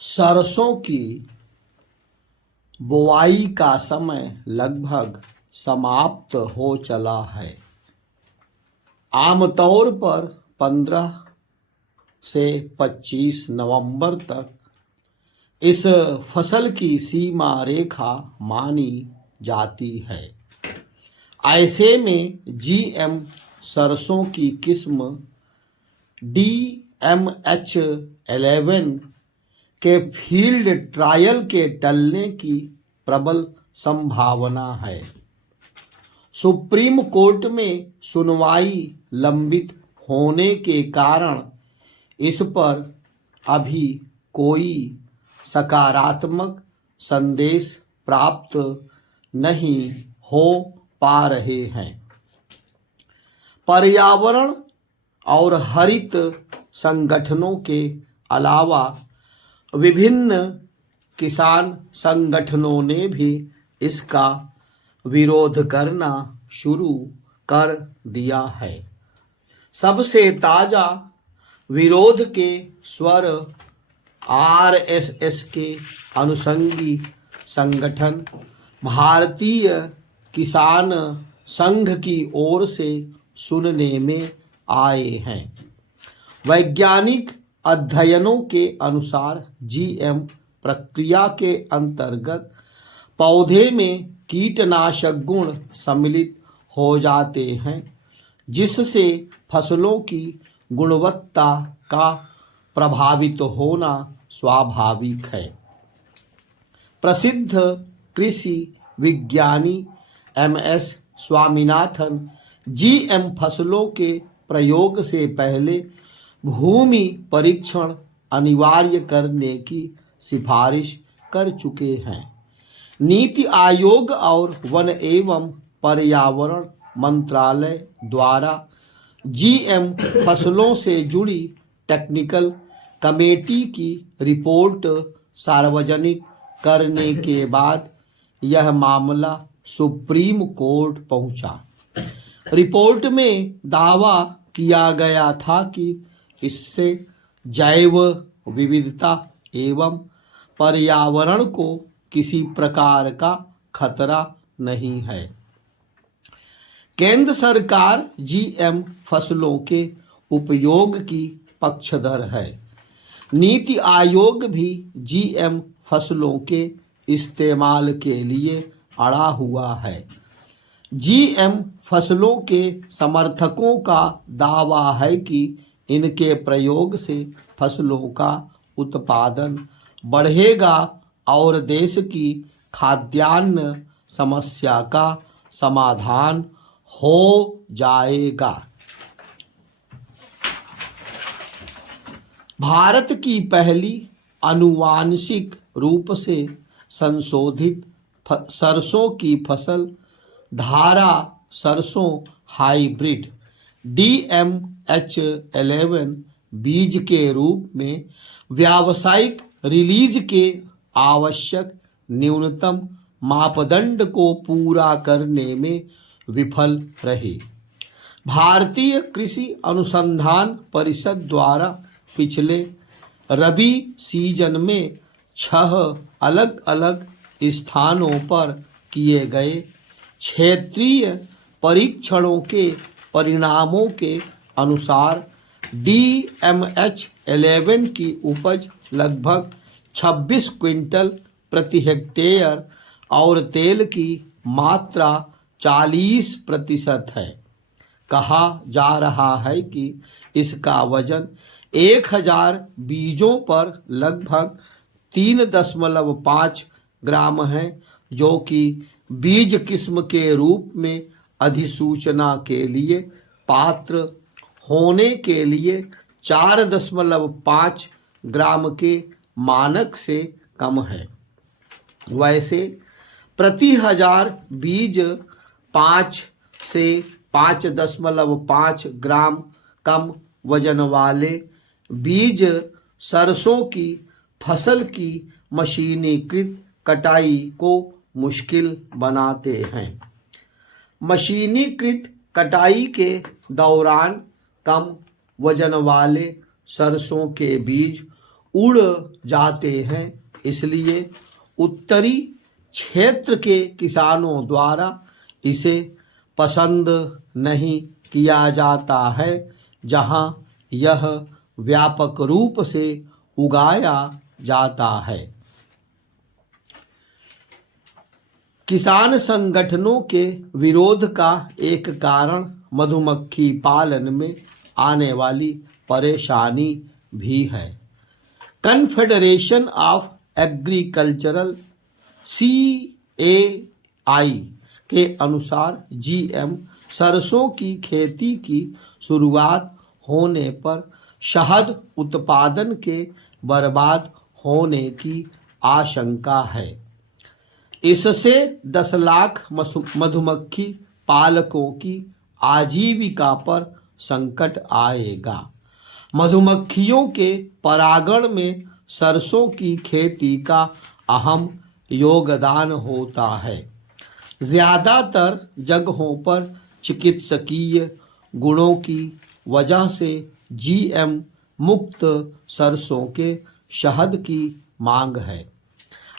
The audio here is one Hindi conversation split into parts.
सरसों की बुआई का समय लगभग समाप्त हो चला है। आमतौर पर 15 से 25 नवंबर तक इस फसल की सीमा रेखा मानी जाती है। ऐसे में जीएम सरसों की किस्म DMH11 के फील्ड ट्रायल के टलने की प्रबल संभावना है। सुप्रीम कोर्ट में सुनवाई लंबित होने के कारण इस पर अभी कोई सकारात्मक संदेश प्राप्त नहीं हो पा रहे हैं। पर्यावरण और हरित संगठनों के अलावा विभिन्न किसान संगठनों ने भी इसका विरोध करना शुरू कर दिया है। सबसे ताजा विरोध के स्वर आरएसएस के अनुषंगी संगठन भारतीय किसान संघ की ओर से सुनने में आए हैं। वैज्ञानिक अध्ययनों के अनुसार जीएम प्रक्रिया के अंतर्गत पौधे में कीटनाशक गुण सम्मिलित हो जाते हैं, जिससे फसलों की गुणवत्ता का प्रभावित होना स्वाभाविक है। प्रसिद्ध कृषि विज्ञानी MS स्वामीनाथन जीएम फसलों के प्रयोग से पहले भूमि परीक्षण अनिवार्य करने की सिफारिश कर चुके हैं। नीति आयोग और वन एवं पर्यावरण मंत्रालय द्वारा जीएम फसलों से जुड़ी टेक्निकल कमेटी की रिपोर्ट सार्वजनिक करने के बाद यह मामला सुप्रीम कोर्ट पहुंचा। रिपोर्ट में दावा किया गया था कि इससे जैव विविधता एवं पर्यावरण को किसी प्रकार का खतरा नहीं है। केंद्र सरकार जीएम फसलों के उपयोग की पक्षधर है। नीति आयोग भी जीएम फसलों के इस्तेमाल के लिए अड़ा हुआ है। जीएम फसलों के समर्थकों का दावा है कि इनके प्रयोग से फसलों का उत्पादन बढ़ेगा और देश की खाद्यान्न समस्या का समाधान हो जाएगा। भारत की पहली आनुवांशिक रूप से संशोधित सरसों की फसल धारा सरसों हाइब्रिड DMH11 बीज के रूप में व्यावसायिक रिलीज के आवश्यक न्यूनतम मापदंड को पूरा करने में विफल रही। भारतीय कृषि अनुसंधान परिषद द्वारा पिछले रबी सीजन में 6 अलग अलग स्थानों पर किए गए क्षेत्रीय परीक्षणों के परिणामों के अनुसार DMH11 की उपज लगभग 26 क्विंटल प्रति हेक्टेयर और तेल की मात्रा 40% है। कहा जा रहा है कि इसका वजन 1000 बीजों पर लगभग 3.5 ग्राम है, जो कि बीज किस्म के रूप में अधिसूचना के लिए पात्र होने के लिए 4.5 ग्राम के मानक से कम है। वैसे प्रति 1000 बीज 5 से 5.5 ग्राम कम वजन वाले बीज सरसों की फसल की मशीनीकृत कटाई को मुश्किल बनाते हैं। मशीनीकृत कटाई के दौरान कम वजन वाले सरसों के बीज उड़ जाते हैं। इसलिए उत्तरी क्षेत्र के किसानों द्वारा इसे पसंद नहीं किया जाता है, जहां यह व्यापक रूप से उगाया जाता है। किसान संगठनों के विरोध का एक कारण मधुमक्खी पालन में आने वाली परेशानी भी है। कन्फेडरेशन ऑफ एग्रीकल्चरल CAI के अनुसार GM सरसों की खेती की शुरुआत होने पर शहद उत्पादन के बर्बाद होने की आशंका है। इससे 10 लाख मधुमक्खी पालकों की आजीविका पर संकट आएगा। मधुमक्खियों के परागण में सरसों की खेती का अहम योगदान होता है। ज़्यादातर जगहों पर चिकित्सकीय गुणों की वजह से GM मुक्त सरसों के शहद की मांग है।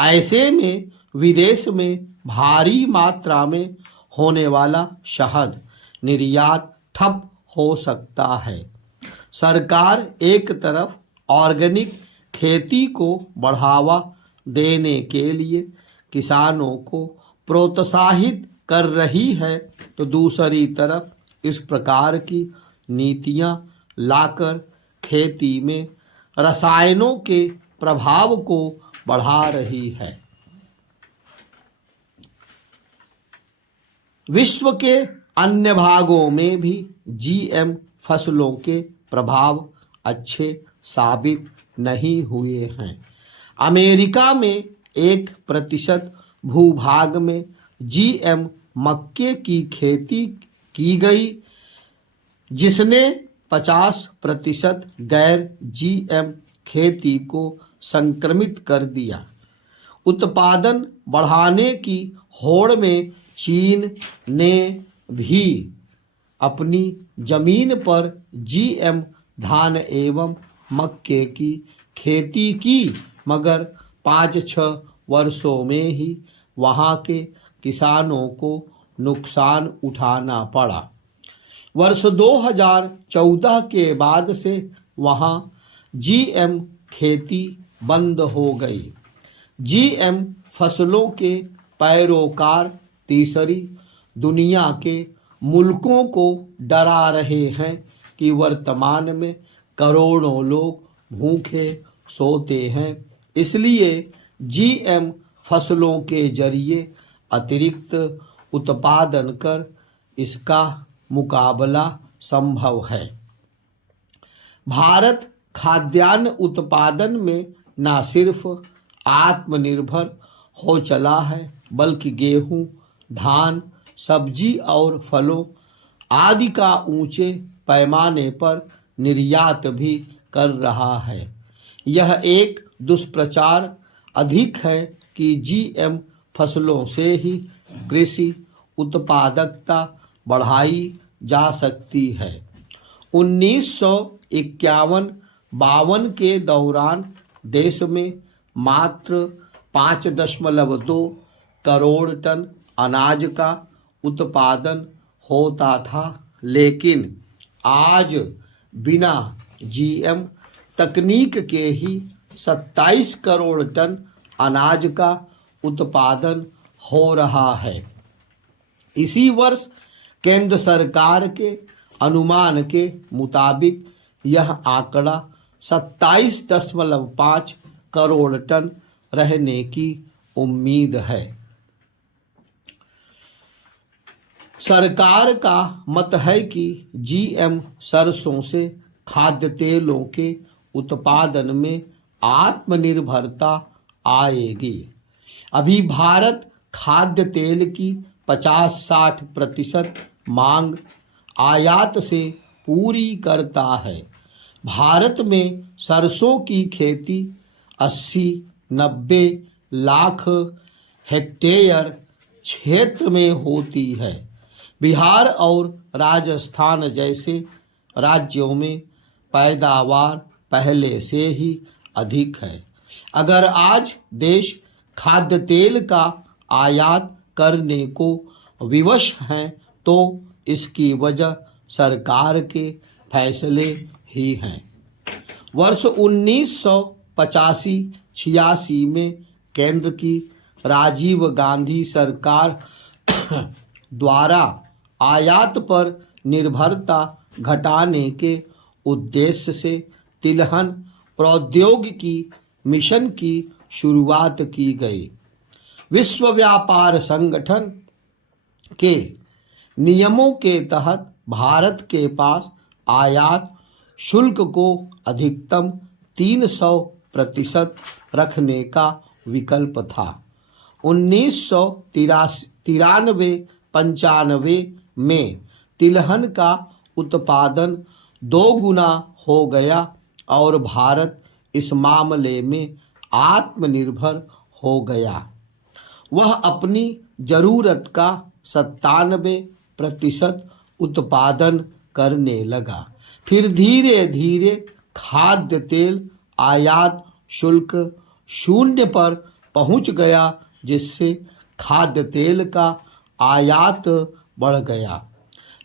ऐसे में विदेश में भारी मात्रा में होने वाला शहद निर्यात ठप हो सकता है। सरकार एक तरफ ऑर्गेनिक खेती को बढ़ावा देने के लिए किसानों को प्रोत्साहित कर रही है, तो दूसरी तरफ इस प्रकार की नीतियां लाकर खेती में रसायनों के प्रभाव को बढ़ा रही है। विश्व के अन्य भागों में भी GM फसलों के प्रभाव अच्छे साबित नहीं हुए हैं। अमेरिका में 1% भूभाग में GM मक्के की खेती की गई, जिसने 50% गैर GM खेती को संक्रमित कर दिया। उत्पादन बढ़ाने की होड़ में चीन ने भी अपनी जमीन पर GM धान एवं मक्के की खेती की, मगर 5-6 वर्षों में ही वहां के किसानों को नुकसान उठाना पड़ा। वर्ष 2014 के बाद से वहां GM खेती बंद हो गई। GM फसलों के पैरोकार तीसरी दुनिया के मुल्कों को डरा रहे हैं कि वर्तमान में करोड़ों लोग भूखे सोते हैं। इसलिए GM फसलों के जरिए अतिरिक्त उत्पादन कर इसका मुकाबला संभव है। भारत खाद्यान्न उत्पादन में न सिर्फ आत्मनिर्भर हो चला है, बल्कि गेहूं, धान, सब्जी और फलों आदि का ऊंचे पैमाने पर निर्यात भी कर रहा है। यह एक दुष्प्रचार अधिक है कि GM फसलों से ही कृषि उत्पादकता बढ़ाई जा सकती है। 1951-52 के दौरान देश में मात्र 5.2 करोड़ टन अनाज का उत्पादन होता था, लेकिन आज बिना GM तकनीक के ही 27 करोड़ टन अनाज का उत्पादन हो रहा है। इसी वर्ष केंद्र सरकार के अनुमान के मुताबिक यह आंकड़ा 27.5 करोड़ टन रहने की उम्मीद है। सरकार का मत है कि GM सरसों से खाद्य तेलों के उत्पादन में आत्मनिर्भरता आएगी। अभी भारत खाद्य तेल की 50-60% मांग आयात से पूरी करता है। भारत में सरसों की खेती 80-90 लाख हेक्टेयर क्षेत्र में होती है। बिहार और राजस्थान जैसे राज्यों में पैदावार पहले से ही अधिक है। अगर आज देश खाद्य तेल का आयात करने को विवश है तो इसकी वजह सरकार के फैसले ही हैं। वर्ष 1985-86 में केंद्र की राजीव गांधी सरकार द्वारा आयात पर निर्भरता घटाने के उद्देश्य से तिलहन प्रौद्योगिकी मिशन की शुरुआत की गई। विश्व व्यापार संगठन के नियमों के तहत भारत के पास आयात शुल्क को अधिकतम 300% रखने का विकल्प था। 1993-95 में तिलहन का उत्पादन 2 गुना हो गया और भारत इस मामले में आत्मनिर्भर हो गया। वह अपनी जरूरत का 97% उत्पादन करने लगा। फिर धीरे धीरे खाद्य तेल आयात शुल्क 0 पर पहुंच गया, जिससे खाद्य तेल का आयात बढ़ गया।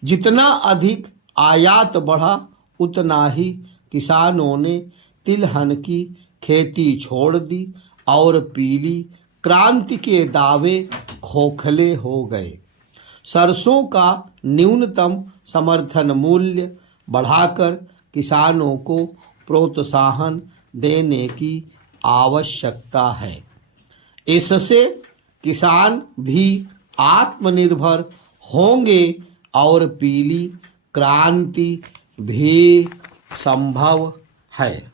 जितना अधिक आयात बढ़ा उतना ही किसानों ने तिलहन की खेती छोड़ दी और पीली क्रांति के दावे खोखले हो गए। सरसों का न्यूनतम समर्थन मूल्य बढ़ाकर किसानों को प्रोत्साहन देने की आवश्यकता है। इससे किसान भी आत्मनिर्भर होंगे और पीली क्रांति भी संभव है।